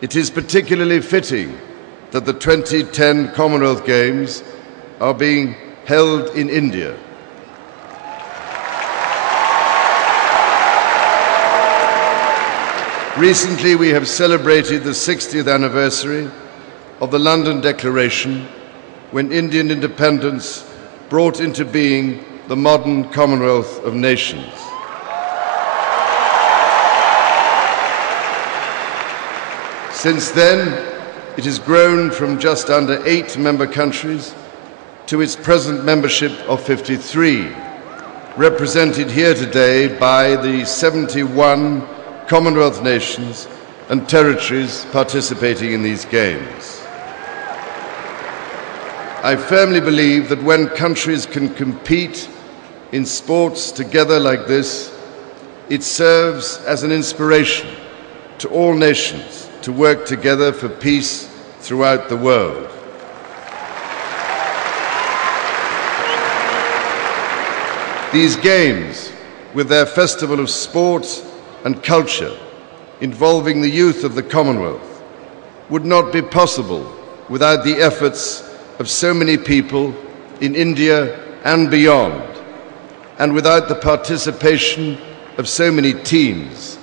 It is particularly fitting that the 2010 Commonwealth Games are being held in India. Recently, we have celebrated the 60th anniversary of the London Declaration, when Indian independence brought into being the modern Commonwealth of Nations. Since then, it has grown from just under 8 member countries to its present membership of 53, represented here today by the 71 Commonwealth nations and territories participating in these games. I firmly believe that when countries can compete in sports together like this, it serves as an inspiration to all nations to work together for peace throughout the world. These games, with their festival of sport and culture involving the youth of the Commonwealth, would not be possible without the efforts of so many people in India and beyond, and without the participation of so many teams,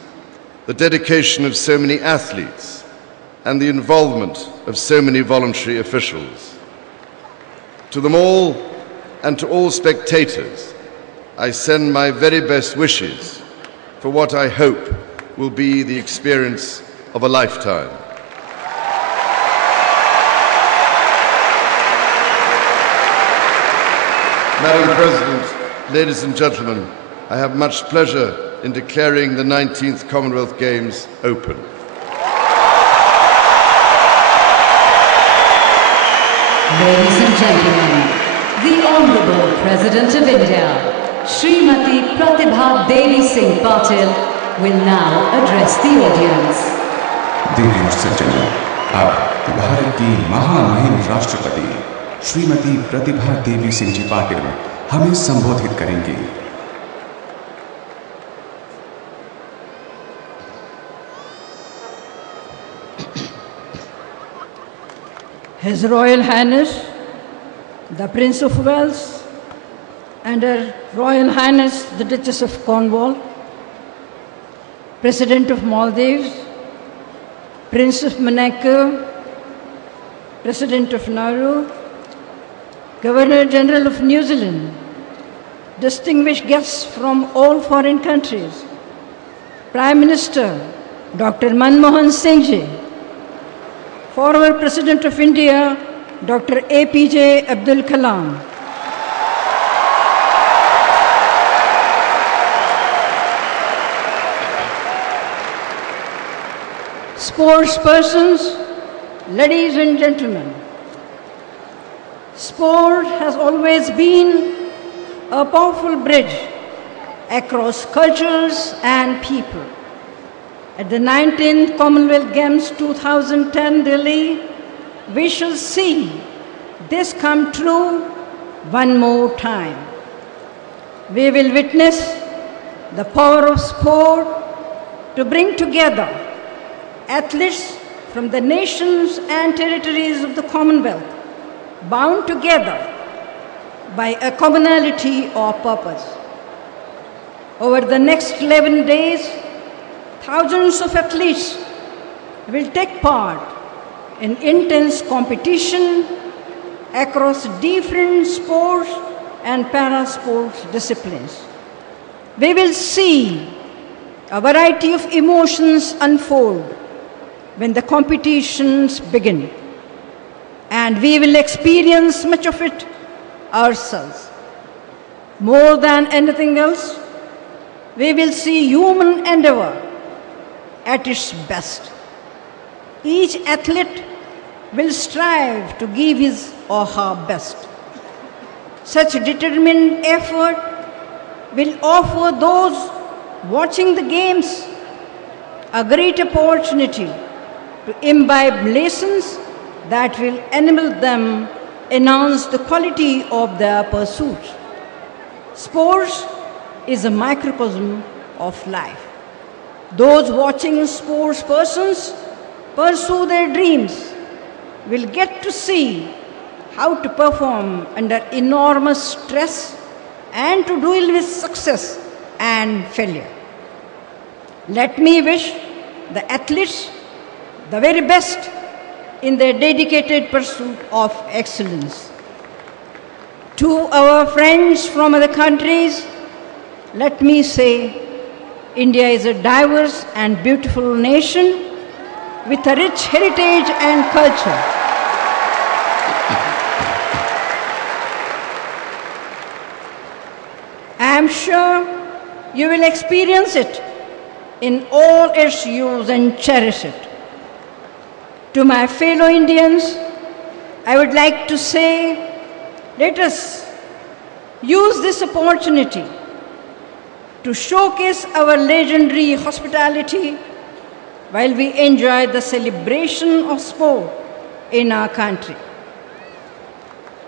the dedication of so many athletes, and the involvement of so many voluntary officials. To them all and to all spectators, I send my very best wishes for what I hope will be the experience of a lifetime. Madam President, ladies and gentlemen, I have much pleasure in declaring the 19th Commonwealth Games open. Ladies and gentlemen, the Honourable President of India, Srimati Pratibha Devi Singh Patil, will now address the audience. देवी और सज्जनों, अब भारत की महामहिम राष्ट्रपति श्रीमती प्रतिभा देवी सिंह जी पाटिल हमें संबोधित करेंगी। His Royal Highness, the Prince of Wales, and Her Royal Highness, the Duchess of Cornwall, President of Maldives, Prince of Monaco, President of Nauru, Governor General of New Zealand, distinguished guests from all foreign countries, Prime Minister Dr. Manmohan Singh Ji, former President of India Dr. APJ Abdul Kalam, sports persons, ladies and gentlemen, sport has always been a powerful bridge across cultures and people. At the 19th Commonwealth Games 2010 Delhi, we shall see this come true one more time. We will witness the power of sport to bring together athletes from the nations and territories of the Commonwealth, bound together by a commonality of purpose. Over the next 11 days, thousands of athletes will take part in intense competition across different sports and para-sports disciplines. We will see a variety of emotions unfold when the competitions begin, and we will experience much of it ourselves. More than anything else, we will see human endeavor at its best. Each athlete will strive to give his or her best. Such determined effort will offer those watching the games a great opportunity to imbibe lessons that will enable them enhance the quality of their pursuits. Sports is a microcosm of life. Those watching sports persons pursue their dreams will get to see how to perform under enormous stress and to deal with success and failure. Let me wish the athletes the very best in their dedicated pursuit of excellence. To our friends from other countries, let me say, India is a diverse and beautiful nation with a rich heritage and culture. I am sure you will experience it in all its hues and cherish it. To my fellow Indians, I would like to say, let us use this opportunity to showcase our legendary hospitality while we enjoy the celebration of sport in our country.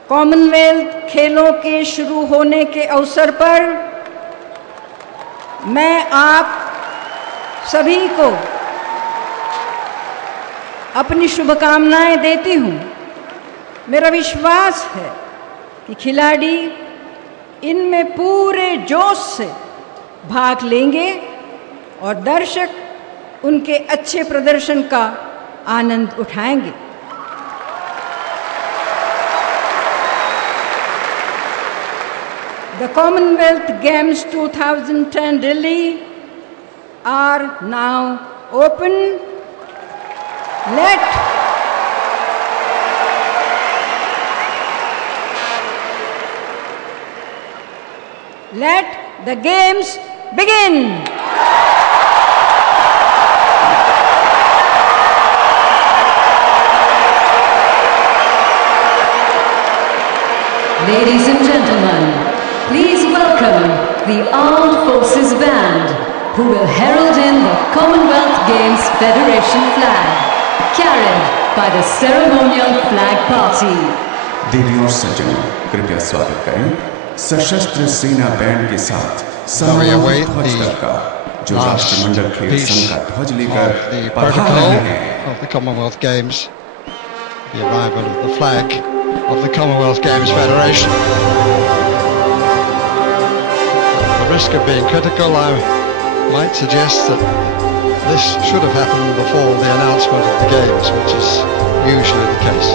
Commonwealth खेलों के शुरू होने के अवसर पर मैं आप सभी को अपनी शुभकामनाएं देती हूं। मेरा विश्वास है कि खिलाड़ी इनमें पूरे जोश से भाग लेंगे और दर्शक उनके अच्छे प्रदर्शन का आनंद उठाएंगे। The Commonwealth Games 2010 Delhi are now open. Let the games begin. Ladies and gentlemen, please welcome the Armed Forces Band, who will herald in the Commonwealth Games Federation flag, carried by the ceremonial flag party. देवी और सज्जनों, कृपया स्वागत करें सशस्त्र सेना band के साथ समारोह ध्वज का जो राष्ट्रमंडल खेल संघ का ध्वज लेकर पधार रहे हैं। Of the Commonwealth Games, the arrival of the flag of the Commonwealth Games Federation. At the risk of being critical, I might suggest that this should have happened before the announcement of the Games, which is usually the case.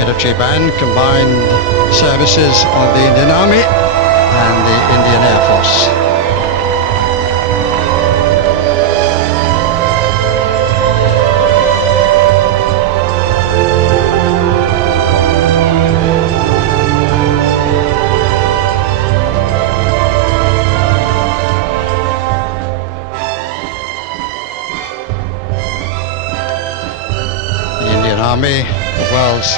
Military band combined services of the Indian Army and the Indian Air Force. The Indian Army, the world's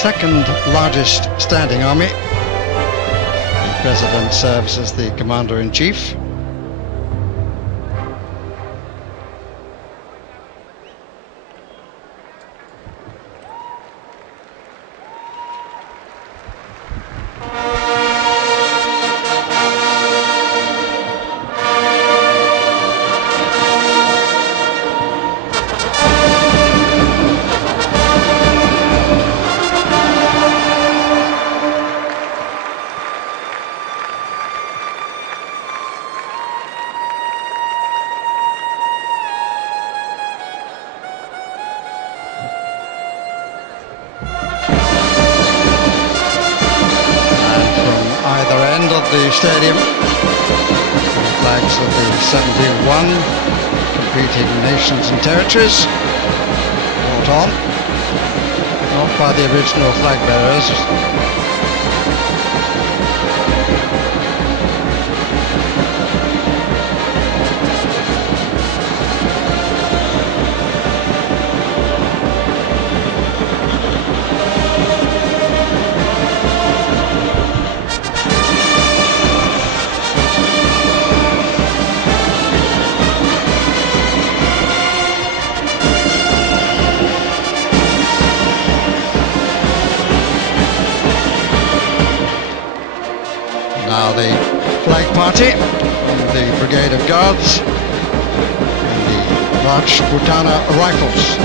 second largest standing army. The President serves as the Commander-in-Chief. The stadium, the flags of the 71 competing nations and territories brought on, not by the original flag bearers. Now the flag party, the Brigade of Guards, and the Rajputana Rifles.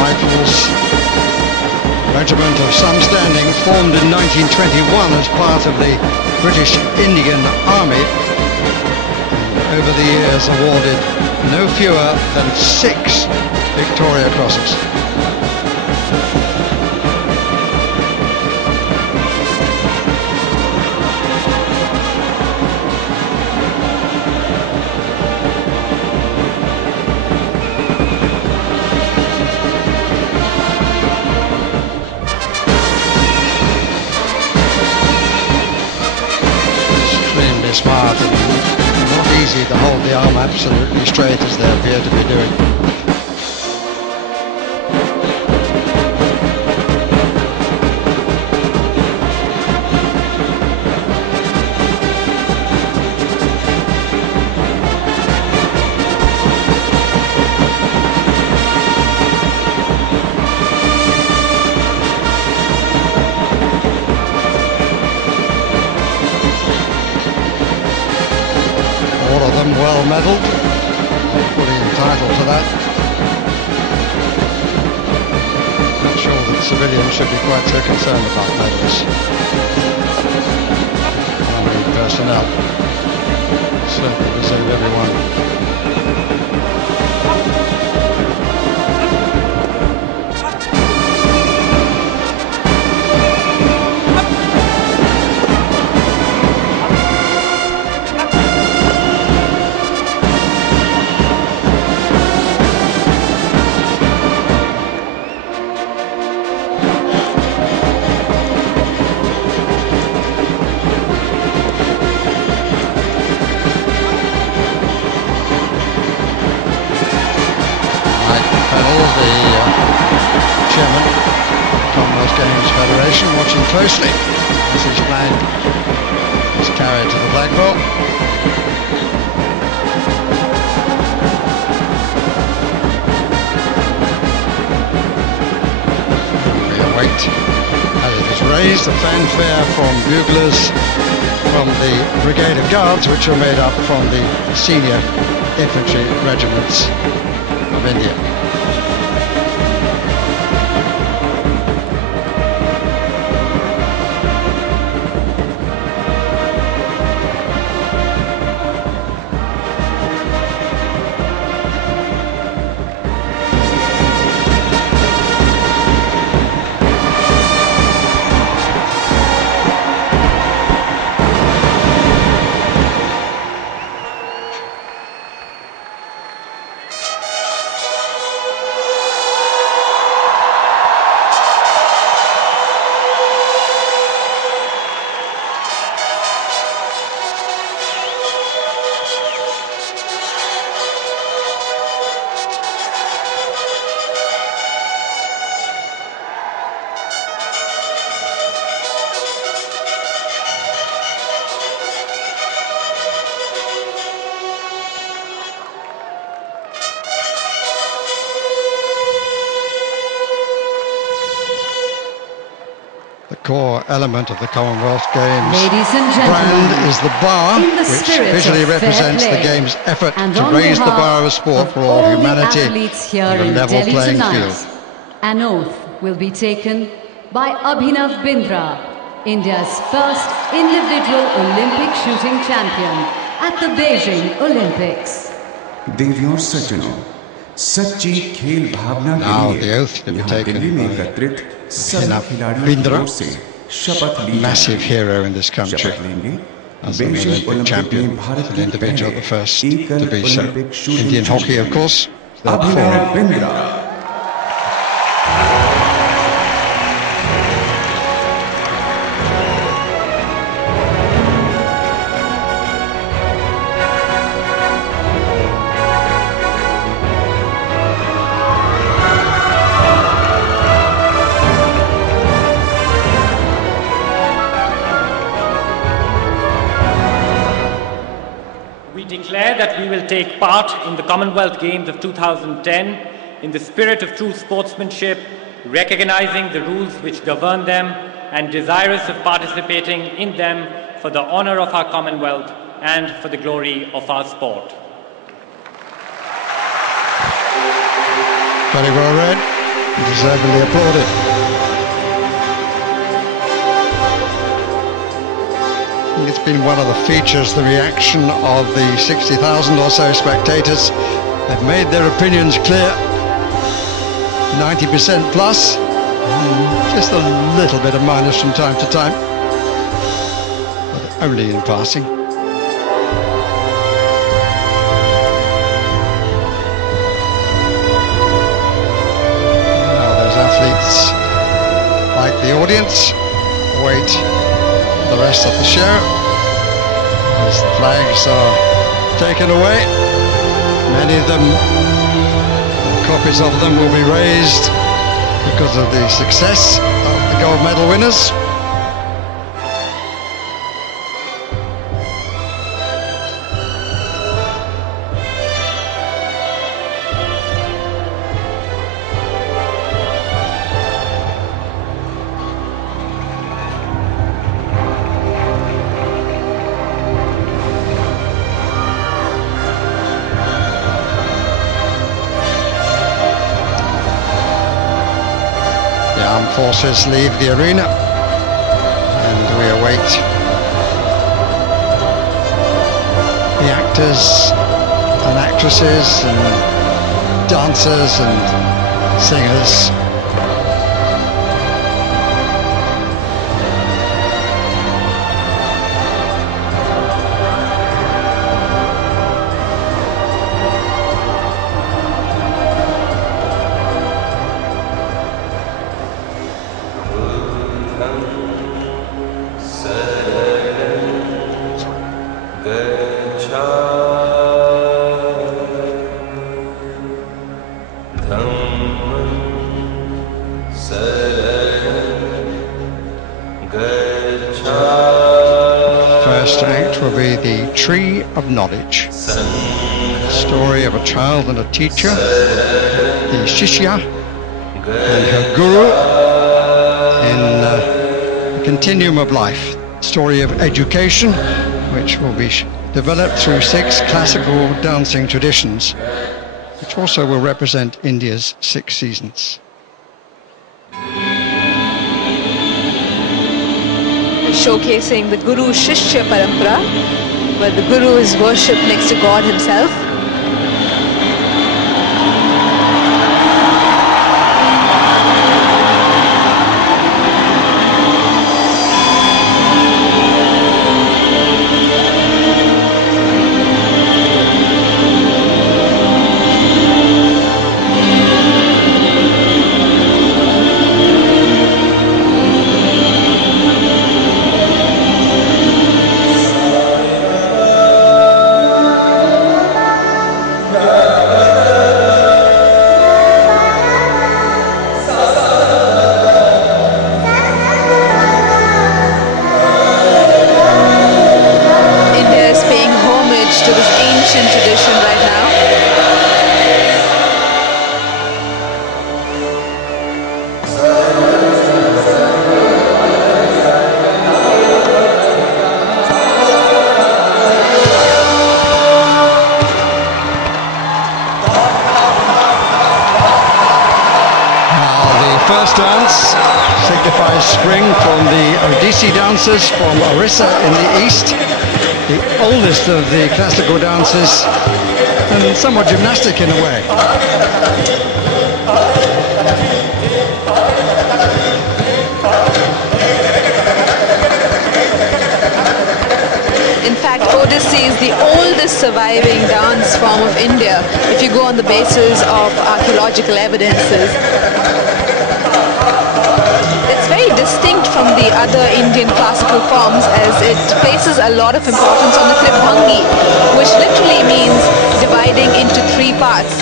Rifles, regiment of some standing, formed in 1921 as part of the British Indian Army. Over the years awarded no fewer than 6 Victoria Crosses. Extremely smart and not easy to hold the arm absolutely straight as they appear to be doing. All of them well medalled, fully entitled to that. Not sure that civilians should be quite so concerned about medals. Army personnel certainly deserve every one. Chairman of the Commonwealth Games Federation watching closely as his flag is carried to the flagpole. We await as it is raised, a fanfare from buglers from the Brigade of Guards, which are made up from the senior infantry regiments of India. The core element of the Commonwealth Games Ladies and gentlemen, brand is the bar, which visually represents the game's effort to raise the bar of sport for all humanity on a level playing field. An oath will be taken by Abhinav Bindra, India's first individual Olympic shooting champion at the Beijing Olympics. देवियों और सज्जनों, सच्ची खेल भावना Now के the लिए oath to be यहाँ taken Delhi में by एकत्रित सभी Abhinav खिलाड़ियों Bindra, की ओर से शपथ ली massive जाएगी। hero in this country, शपथ लेंगे as an Beijing Olympic Olympic champion, में भारत an की individual, the पहले first to be so. Olympic shooting Indian hockey, of champion course, the Abhinav four. Bindra. We declare that we will take part in the Commonwealth Games of 2010 in the spirit of true sportsmanship, recognizing the rules which govern them and desirous of participating in them for the honor of our Commonwealth and for the glory of our sport. Very well read, deservedly applauded. It's been one of the features, the reaction of the 60,000 or so spectators. They've made their opinions clear, 90% plus, just a little bit of minus from time to time, but only in passing. Now those athletes, like the audience, wait for the rest of the show as the flags are taken away. Many of them, copies of them, will be raised because of the success of the gold medal winners. Forces leave the arena and we await the actors and actresses and dancers and singers. Tree of Knowledge, story of a child and a teacher, the Shishya and her guru in a continuum of life, story of education which will be developed through 6 classical dancing traditions, which also will represent India's 6 seasons. Showcasing the Guru Shishya Parampara, where the Guru is worshipped next to God himself. Dancers from Orissa in the east, the oldest of the classical dances, and somewhat gymnastic in a way. In fact, Odissi is the oldest surviving dance form of India, if you go on the basis of archaeological evidences. It's very distinct from the other Indian classical forms, as it places a lot of importance on the Tribhangi, which literally means dividing into 3 parts.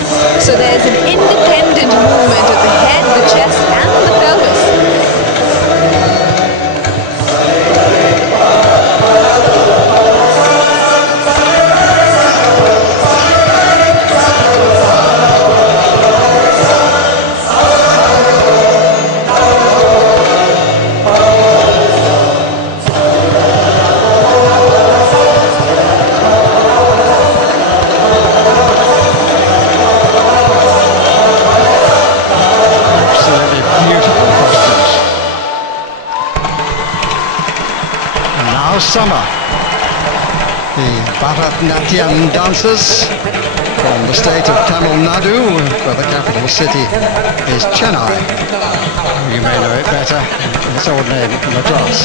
So there's an independent movement of the head, the chest and the pelvis. summer. The Bharatanatyam dancers from the state of Tamil Nadu, where the capital city is Chennai. You may know it better, its old name, Madras.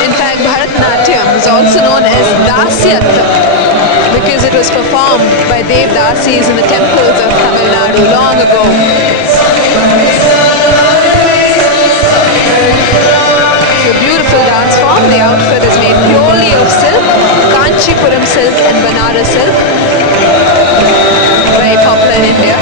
In fact, Bharatanatyam is also known as Dasyat because it was performed by Dev Dasis in the temples of Tamil Nadu long ago. It's a beautiful dance form. The outfit is made purely of silk, Kanchipuram silk and Banaras silk. Very popular in India.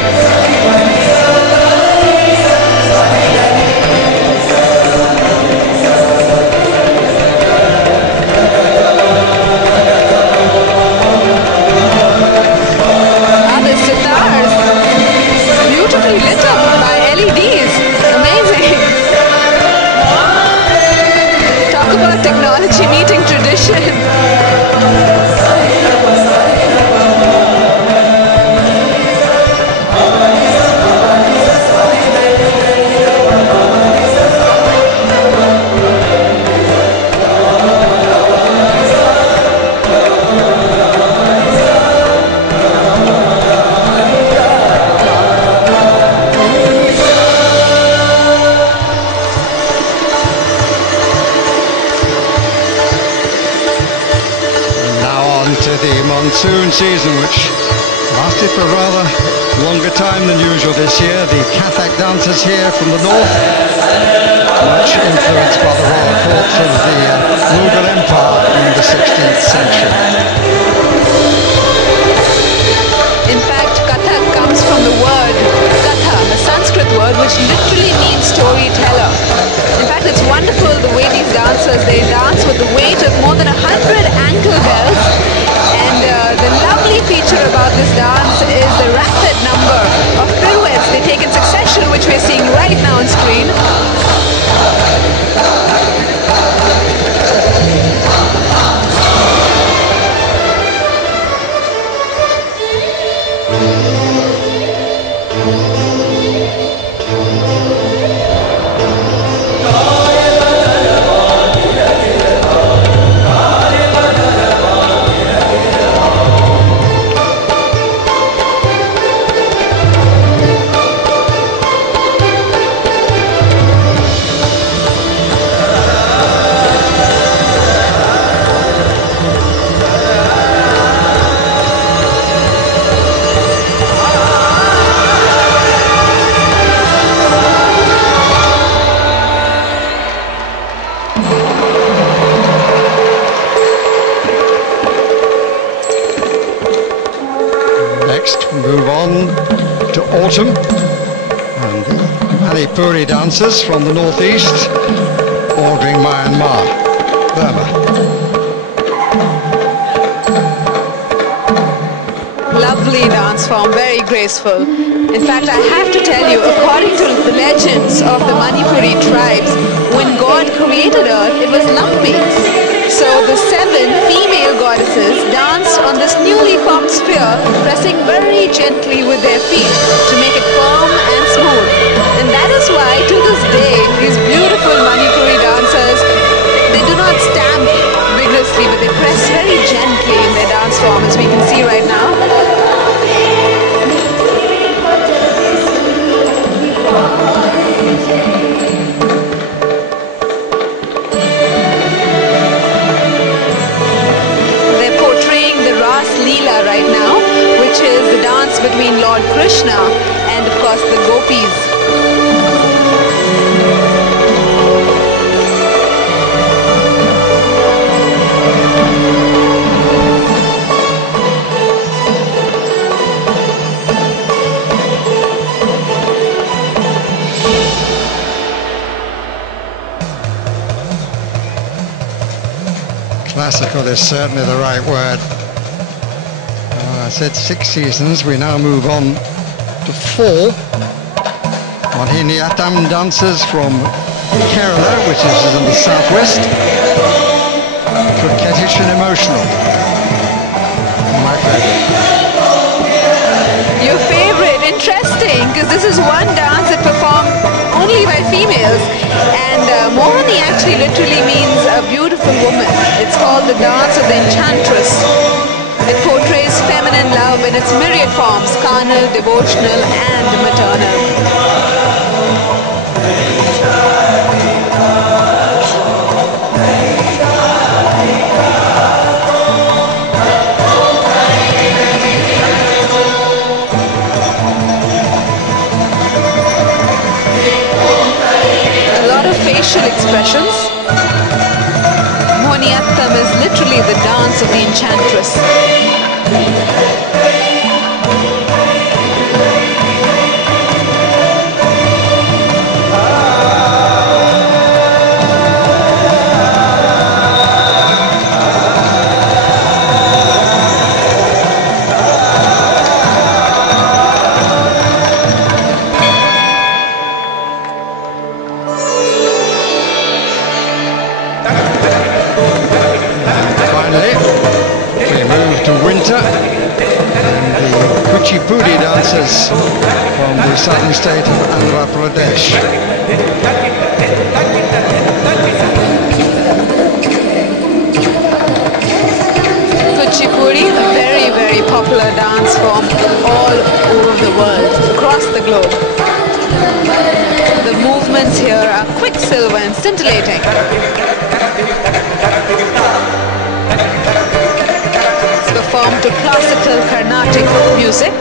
Beautifully lit up by LEDs. Amazing. Talk about technology meeting tradition. Monsoon season, which lasted for a rather longer time than usual this year. The Kathak dancers here from the north, much influenced by the royal courts of the Mughal Empire in the 16th century. In fact, Kathak comes from the word Katha, a Sanskrit word which literally means storyteller. In fact, it's wonderful the way these dancers, they dance with the weight of more than 100 ankle bells. And the lovely feature about this dance is the rapid number of pirouettes they take in succession, which we're seeing right now on screen. Move on to autumn, and the Manipuri dancers from the northeast bordering Myanmar, Burma. Lovely dance form, very graceful. In fact, I have to tell you, according to the legends of the Manipuri tribes, when God created Earth, it was lumpy. So the 7 female goddesses dance on this newly formed sphere, pressing very gently with their feet to make it firm and smooth. And that is why, to this day, these beautiful Manipuri dancers, they do not stamp vigorously, but they press very gently in their dance form, as we can see right now. Right now, which is the dance between Lord Krishna and of course the gopis. Classical is certainly the right word. I said 6 seasons. We now move on to 4. Mohiniyattam dancers from Kerala, which is in the southwest. Coquettish and emotional. My favorite. Your favorite, interesting, because this is one dance that performed only by females. And Mohini actually literally means a beautiful woman. It's called the dance of the enchantress. It portrays feminine love in its myriad forms, carnal, devotional, and maternal. Facial expressions. Mohiniyattam is literally the dance of the enchantress. Kuchipudi dancers from the southern state of Andhra Pradesh. Kuchipudi, a very, very popular dance form all over the world, across the globe. The movements here are quicksilver and scintillating. Performed to classical Carnatic music.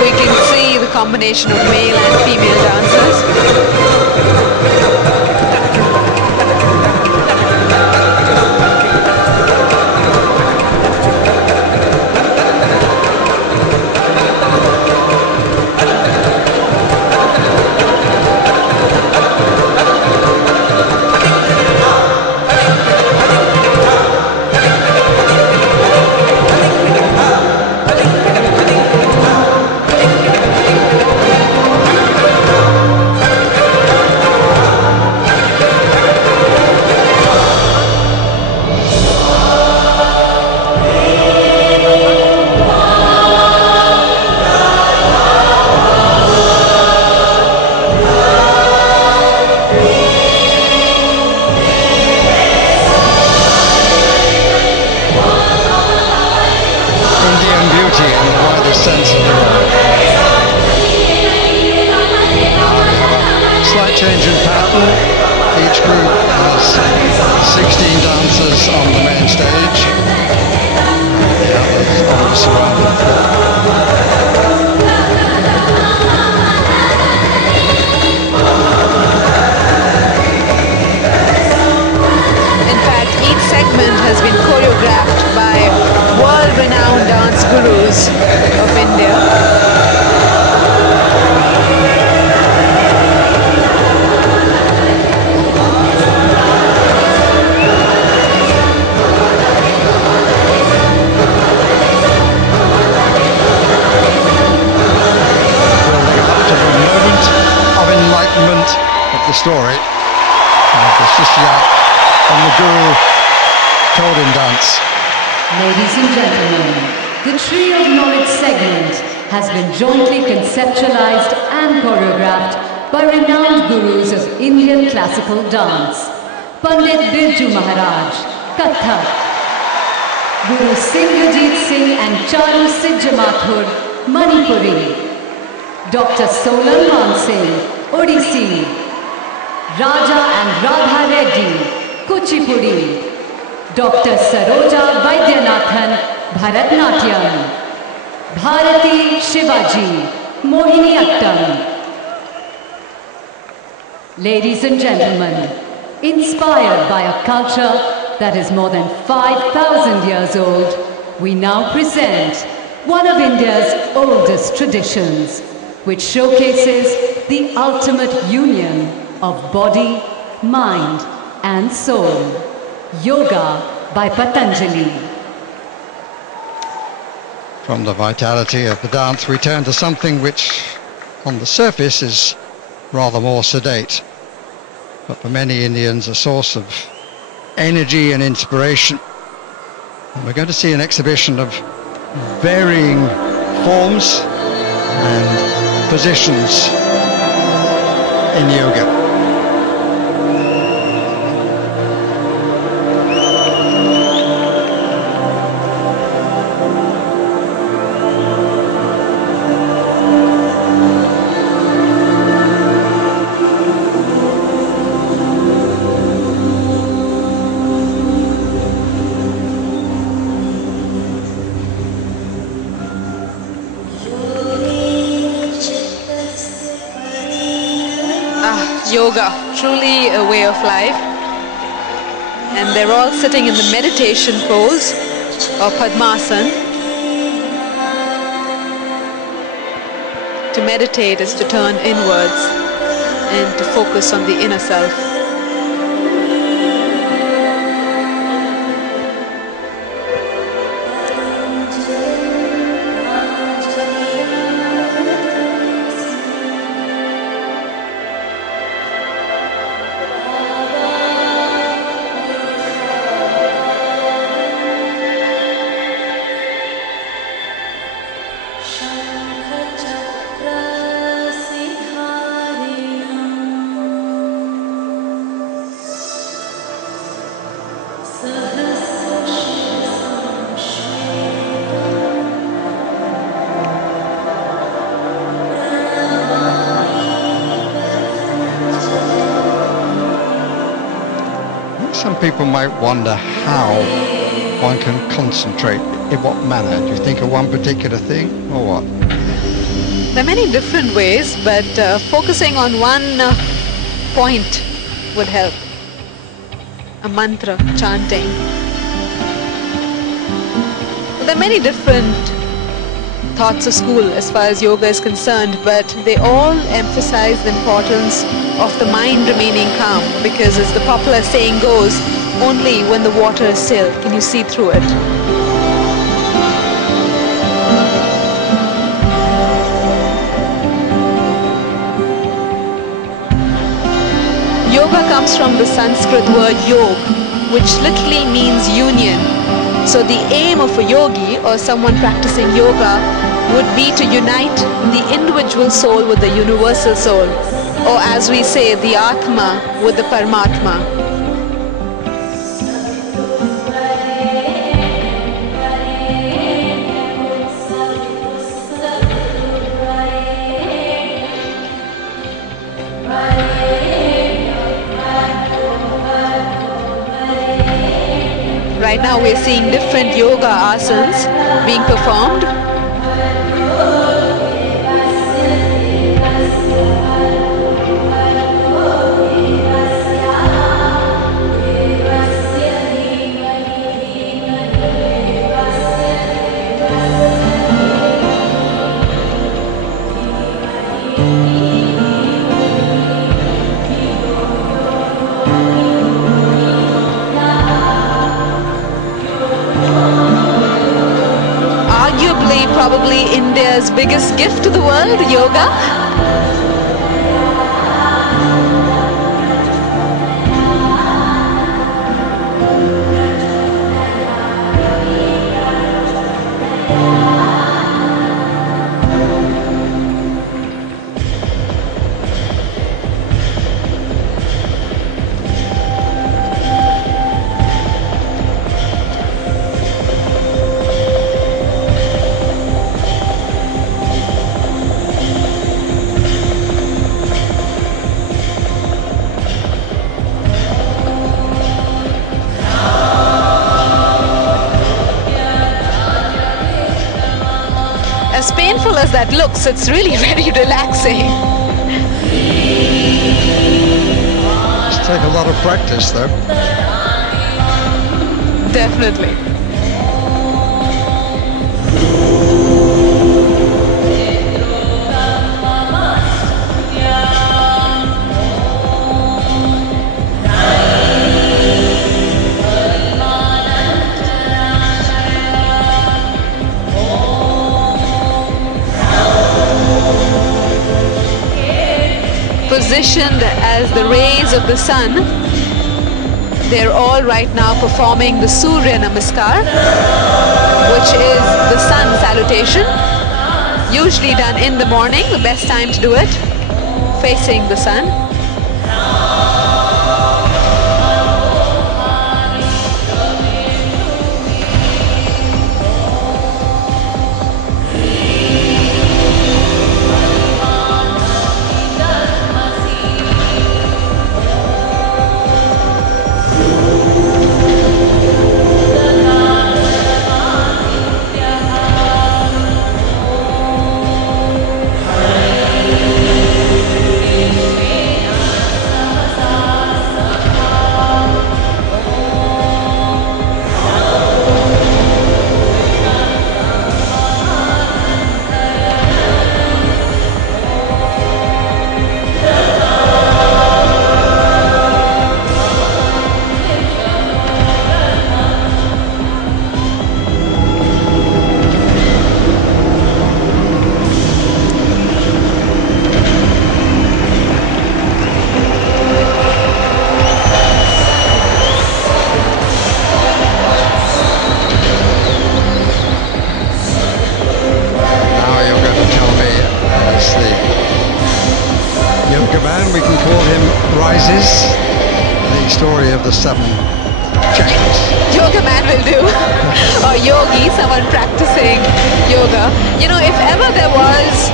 We can see the combination of male and female dancers. Story of the Shishya and the Guru told in dance. Ladies and gentlemen, the Tree of Knowledge segment has been jointly conceptualized and choreographed by renowned gurus of Indian classical dance. Pandit Birju Maharaj, Kathak. Guru Singhajit Singh and Charu Sijjamathur, Manipuri. Dr. Solan Mansingh, Odissi. Raja and Radha Reddy, Kuchipudi. Dr. Saroja Vaidyanathan, Bharatnatyam. Bharati Shivaji, Mohiniyattam. Ladies and gentlemen, inspired by a culture that is more than 5,000 years old, we now present one of India's oldest traditions, which showcases the ultimate union of body, mind, and soul. Yoga by Patanjali. From the vitality of the dance, we turn to something which, on the surface, is rather more sedate, but for many Indians a source of energy and inspiration. And we're going to see an exhibition of varying forms and positions in yoga. Yoga, truly a way of life, and they're all sitting in the meditation pose or Padmasana. To meditate is to turn inwards and to focus on the inner self. Some people might wonder how one can concentrate, in what manner. Do you think of one particular thing, or what? There are many different ways, but focusing on one point would help. A mantra, chanting. There are many different thoughts of school as far as yoga is concerned, but they all emphasize the importance of the mind remaining calm, because as the popular saying goes, only when the water is still can you see through it. Yoga comes from the Sanskrit word yog, which literally means union. So the aim of a yogi or someone practicing yoga would be to unite the individual soul with the universal soul, or as we say, the Atma with the Paramatma. Right now we're seeing different yoga asanas being performed. Probably India's biggest gift to the world, yoga. As painful as that looks, it's really very relaxing. It's take a lot of practice, though. Definitely. positioned as the rays of the sun. They're all right now performing the Surya Namaskar, which is the sun salutation, usually done in the morning, the best time to do it, facing the sun. The 7 chakras. Yoga man will do. Or yogi, someone practicing yoga. You know, if ever there was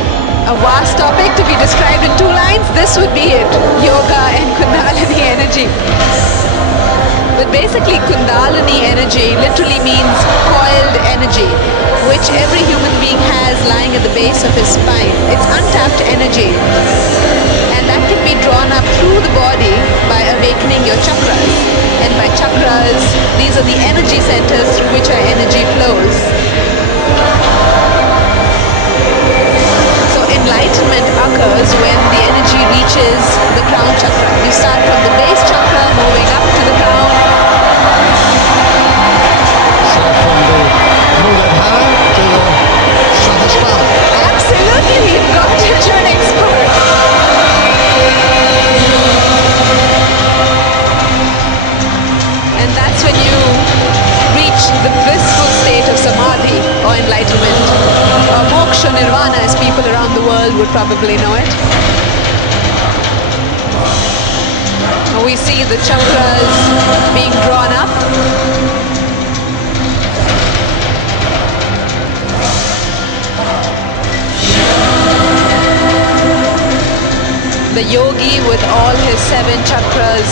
a vast topic to be described in 2 lines, this would be it. Yoga and Kundalini energy. But basically Kundalini energy literally means coiled energy, which every human being has lying at the base of his spine. It's untapped energy. And that can be drawn up through the body by awakening your chakras. And by chakras, these are the energy centers through which our energy flows. So enlightenment occurs when the energy reaches the crown chakra. You start from the base chakra, moving up to the crown. So from the Muladhara to the Sahasrara. Absolutely, you've got it, you're an expert. And that's when you reach the blissful state of samadhi or enlightenment, or moksha nirvana as people around the world would probably know it. We see the chakras being drawn up. The yogi with all his 7 chakras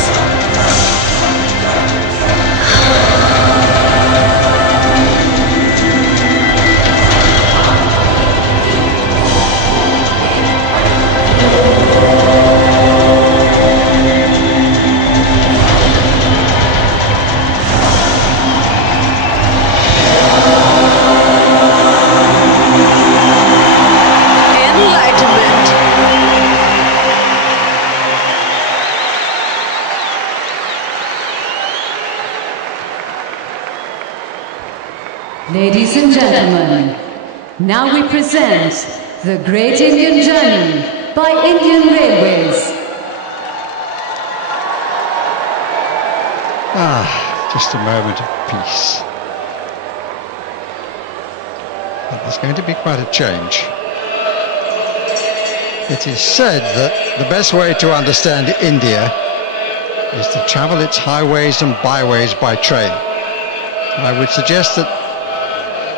Ladies and gentlemen, now we present The Great Indian Journey by Indian Railways. Just a moment of peace. But there's going to be quite a change. It is said that the best way to understand India is to travel its highways and byways by train. I would suggest that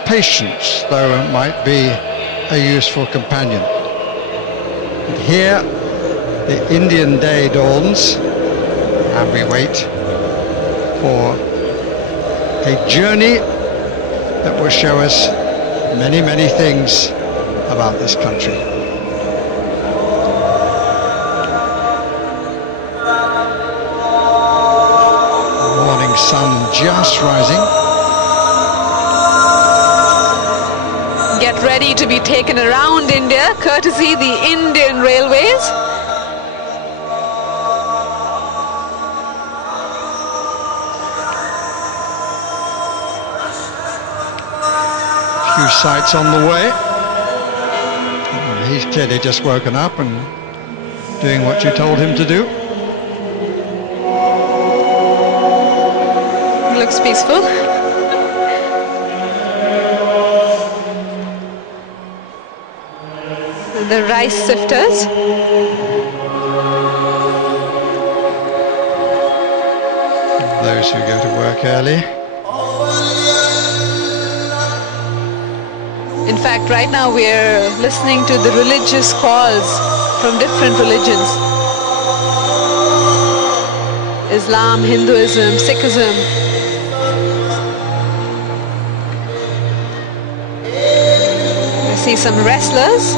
patience, though, might be a useful companion. And here, the Indian day dawns, and we wait for a journey that will show us many, many things about this country. Morning sun just rising. get ready to be taken around India, courtesy the Indian Railways. Few sights on the way. He's clearly just woken up and doing what you told him to do. Looks peaceful. The rice sifters. Those who go to work early. In fact, right now we're listening to the religious calls from different religions. Islam, Hinduism, Sikhism. I see some wrestlers.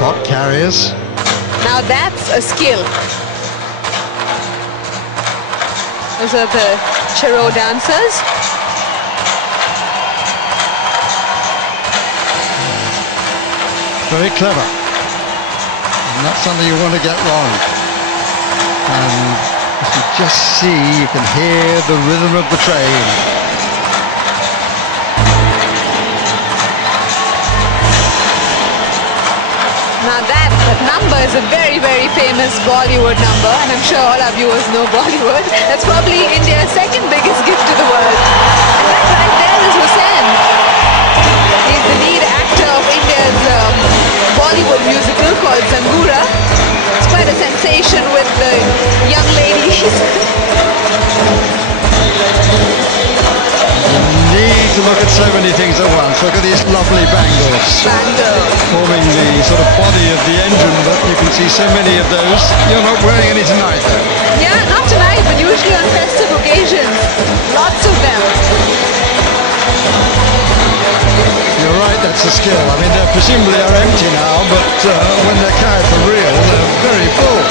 Pot carriers. Now that's a skill. Those are the chiro dancers. Very clever. And that's something you want to get wrong. And if you just see, you can hear the rhythm of the train. Now that number is a very, very famous Bollywood number, and I'm sure all our viewers know Bollywood. That's probably India's second biggest gift to the world. And that right there is Hussain. He's the lead actor of India's Bollywood musical called Zangura. It's quite a sensation with the young ladies. You need to look at so many things at once. Look at these lovely bangles. Forming the sort of body of the engine, but you can see so many of those. You're not wearing any tonight, though. Yeah, not tonight, but usually on festive occasions. Lots of them. You're right, that's a skill. I mean, they presumably are empty now, but when they're carried for real, they're very full.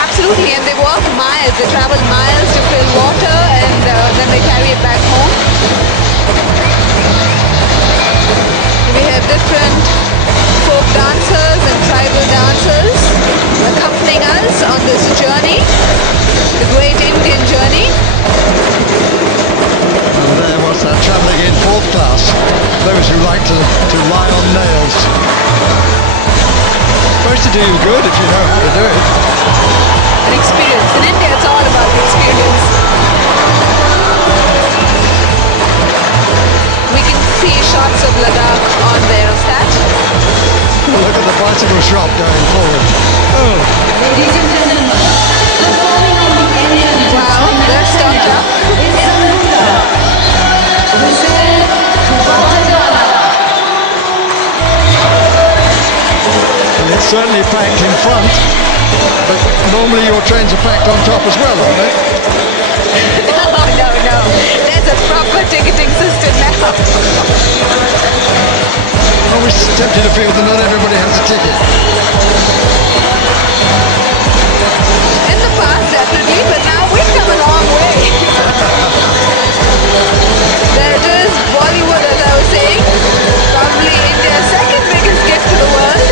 Absolutely, and they walk miles. They travel miles to fill water, and then they carry it back home. We have different folk dancers and tribal dancers accompanying us on this journey, the great Indian journey. And there was that travelling in fourth class, those who like to lie on nails. Supposed to do you good if you know how to do it. An experience. In India, it's all about the experience. We can see shots of Ladakh on the aerostat. Look at the bicycle shop going forward. Oh. Ladies and gentlemen, performing on the engine. Wow, they're stocked up. Is Zangura. Hussain Kubatadala. It's certainly packed in front, but normally your trains are packed on top as well, aren't they? No. There's a proper ticketing system now. I'm always tempted to feel that not everybody has a ticket. In the past, definitely, but now we've come a long way. There it is, Bollywood, as I was saying. Probably India's second biggest gift to the world.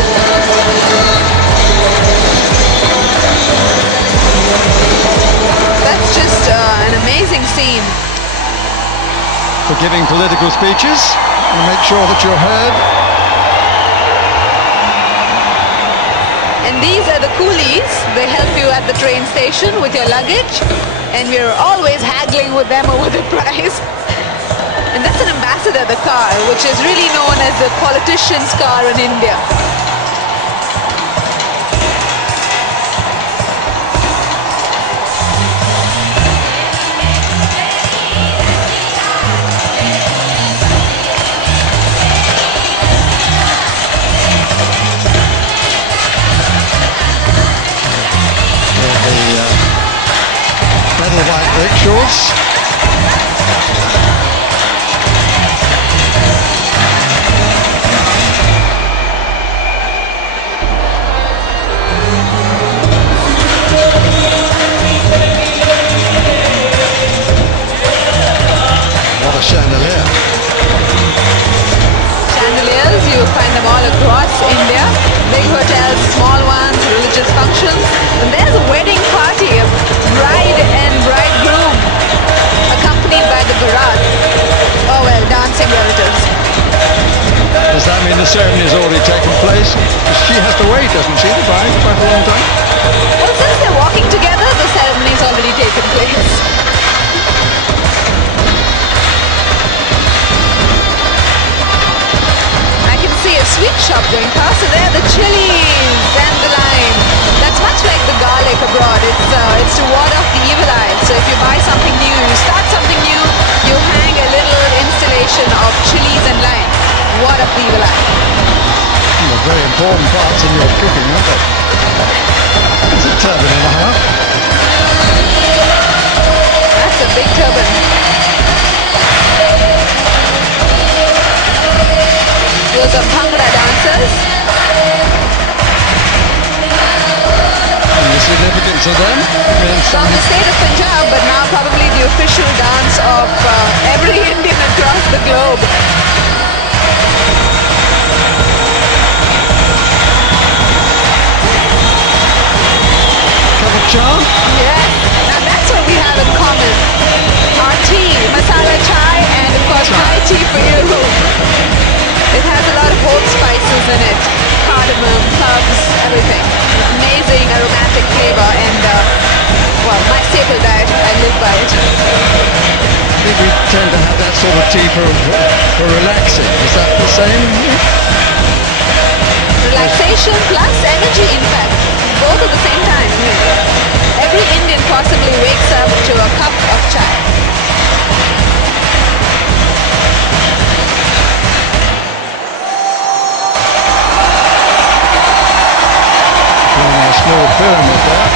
That's just an amazing scene. For giving political speeches, and make sure that you're heard. And these are the coolies. They help you at the train station with your luggage, and we're always haggling with them over the price. And that's an ambassador car, which is really known as the politician's car in India. Pedal bike rickshaws. What a chandelier. Chandeliers, you find them all across India. Big hotels, small ones, religious functions. And there's a wedding party ceremony has already taken place. She has to wait, doesn't she, to buy for quite a long time? Well, since they're walking together, the ceremony's already taken place. I can see a sweet shop going past, so there the chilies and the lime. That's much like the garlic abroad. It's to ward off the evil eye. So if you buy something new, you start something new, you hang a little installation of chilies and lime. Ward off the evil eye. They're very important parts in your cooking, aren't they? It's a turban and a half. That's a big turban. Those are Bhangra dancers. And the significance of them means From the state of Punjab, but now probably the official dance of every Indian across the globe. cup of char. Yes, now that's what we have in common. Our tea, masala chai, and of course Thai tea for you. It has a lot of whole spices in it. Cardamom, herbs, everything. Amazing aromatic flavor and, well, my staple diet, I live by it. I think we tend to have that sort of tea for relaxing. Is that the same? Relaxation plus energy, in fact. Both at the same time. Every Indian possibly wakes up to a cup of chai. A small pyramid there.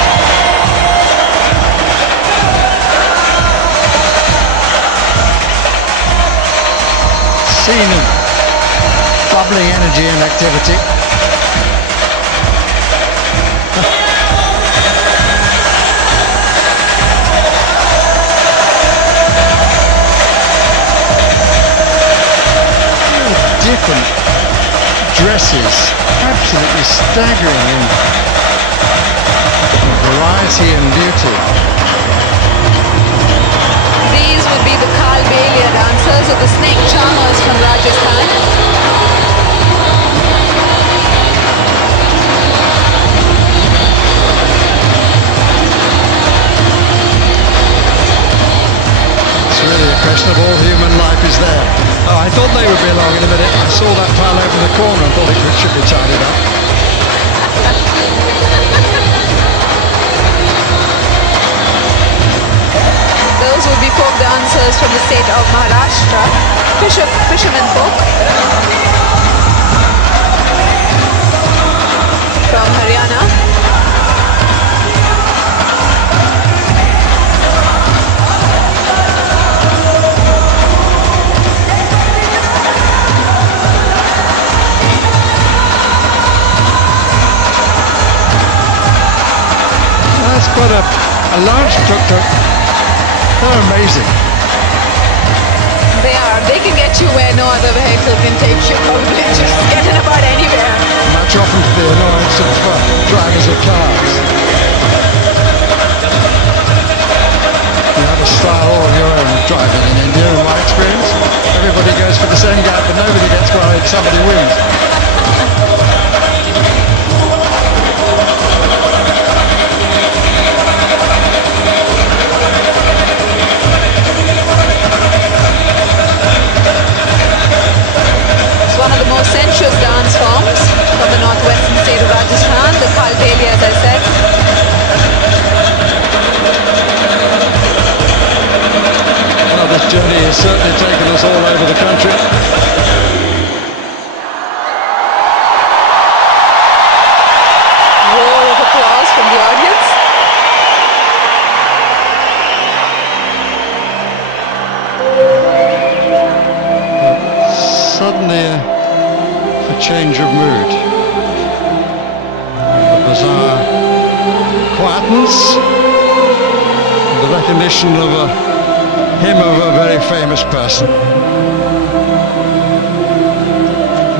Scene of bubbling energy and activity. Different dresses, absolutely staggering in variety and beauty. These would be the Kalbelia dancers or the snake charmers from Rajasthan. It's really a question of all human life is there. Oh, I thought they would be along in a minute. I saw that pile over the corner and thought it should be tidied up. Those would be folk dancers from the state of Maharashtra, fishermen folk. From Haryana. That's quite a large tuk-tuk. They're amazing. They are. They can get you where no other vehicle can take you. Probably just getting about anywhere. Much often to the annoyance of drivers of cars. You have a style all of your own driving in India, in my experience. Everybody goes for the same gap, but nobody gets worried somebody wins. One of the most sensuous dance forms from the northwestern state of Rajasthan, the Kalbelia, as I said. Well, this journey has certainly taken us all over the country. Roar of applause from the audience. Suddenly a change of mood. The bazaar quietens. The recognition of a hymn of a very famous person.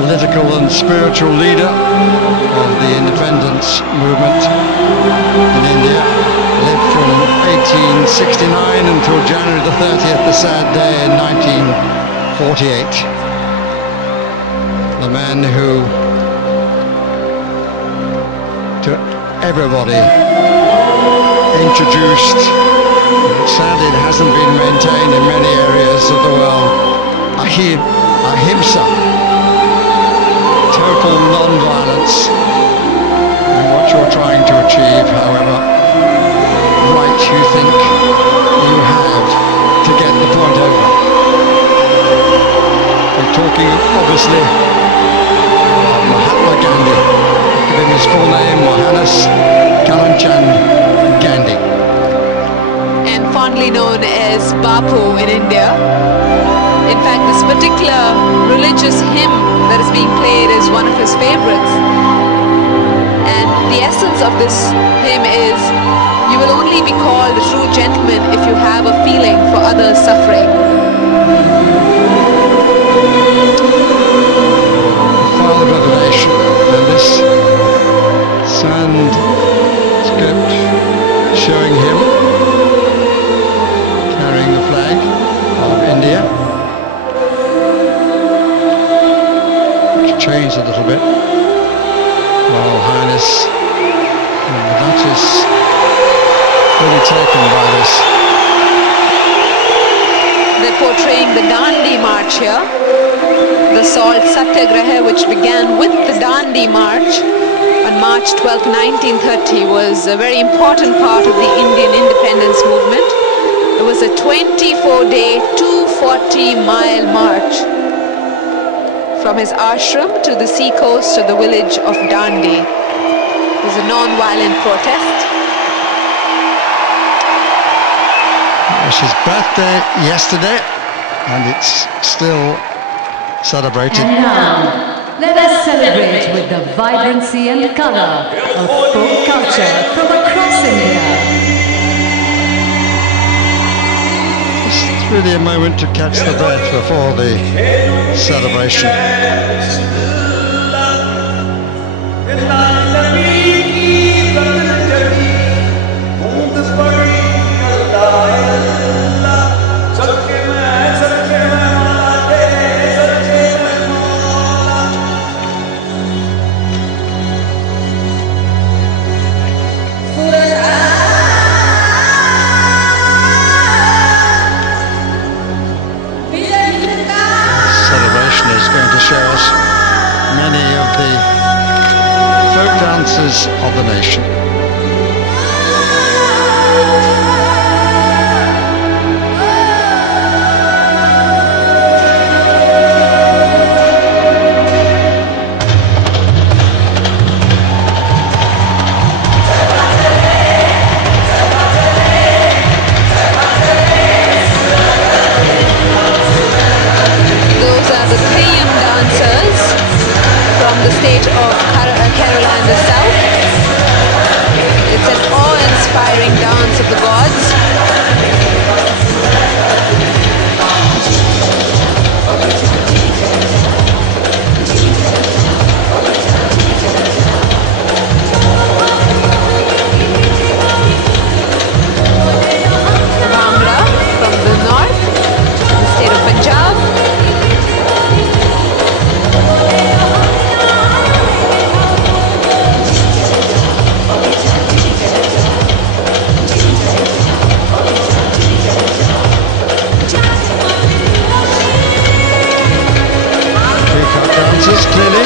Political and spiritual leader of the independence movement in India. Lived from 1869 until January the 30th, the sad day in 1948. the man who, to everybody, introduced, sadly it hasn't been maintained in many areas of the world, ahimsa, total non-violence, and what you're trying to achieve, however right you think you have to get the point over. We're talking, obviously, about Mahatma Gandhi. Give him his full name, Mohandas Karamchand Gandhi. And fondly known as Bapu in India. In fact, this particular religious hymn that is being played is one of his favorites. And the essence of this hymn is, you will only be called a true gentleman if you have a feeling for others' suffering. Father of the nation, and this sand script showing him carrying the flag of India. It's changed a little bit. Royal Highness, that is really taken by this. They're portraying the Dandi March here. The salt satyagraha, which began with the Dandi March on March 12, 1930, was a very important part of the Indian independence movement. It was a 24-day, 240-mile march from his ashram to the sea coast to the village of Dandi. It was a non-violent protest. It was his birthday yesterday, and it's still celebrated. And now, let us celebrate with the vibrancy and color of folk culture from across India. It's really a moment to catch the breath before the celebration. Of the nation. Those are the Theyyam dancers from the state of Kerala in the south. It's an awe-inspiring dance of the gods. Bhangra from the north, the state of Punjab. Dancers, clearly.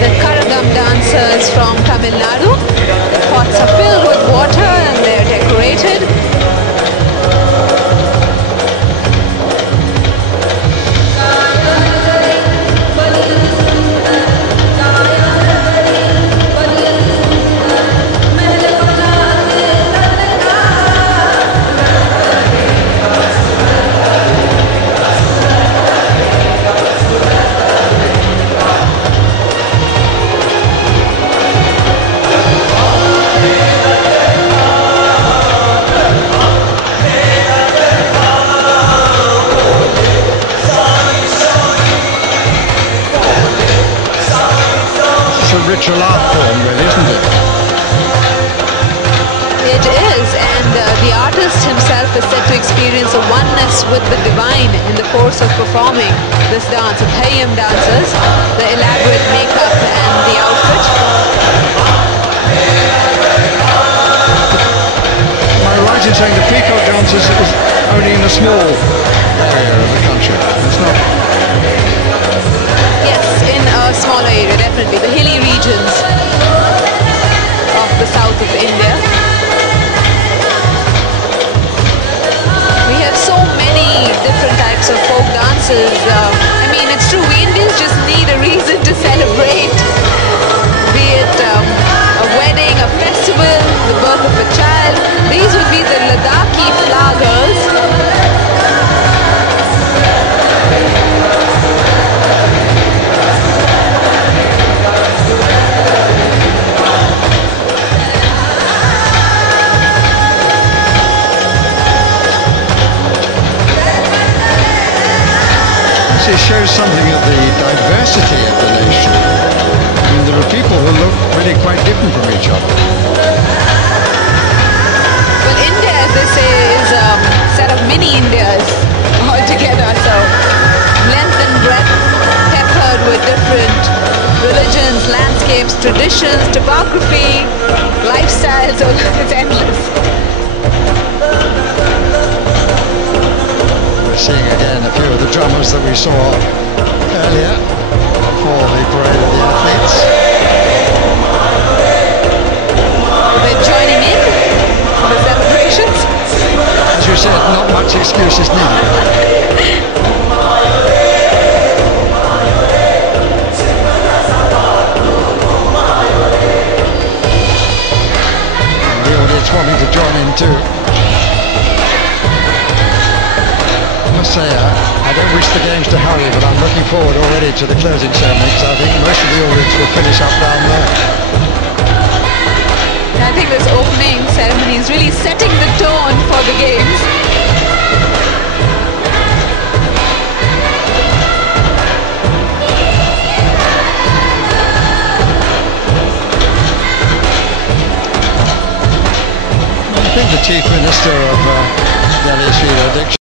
The Karagam dancers from Tamil Nadu. The pots are filled with water and they're decorated. a ritual art form, really, isn't it? It is, and the artist himself is said to experience a oneness with the divine in the course of performing this dance. The Theyyam dancers, the elaborate makeup and the outfit. Am I right in saying the peacock dances is only in a small area of the country? It's not. Yes, in a smaller area, definitely. The hilly regions of the south of India. We have so many different types of folk dances. I mean, it's true, we Indians just need a reason to celebrate. Be it a wedding, a festival, the birth of a child. These would be the Ladakhi flagers. It shows something of the diversity of the nation. I mean, there are people who look really quite different from each other. Well, India, as they say, is a set of mini Indias altogether. So, length and breadth, peppered with different religions, landscapes, traditions, topography, lifestyles. So it's endless. We're seeing again a few of the drummers that we saw earlier for the parade of the athletes. They're joining in the celebrations. As you said, not much excuses needed. The audience wanting to join in too. I must say, I don't wish the games to hurry, but I'm looking forward already to the closing ceremony, because I think most of the audience will finish up down there. I think this opening ceremony is really setting the tone for the games. I think the Chief Minister of Delhi,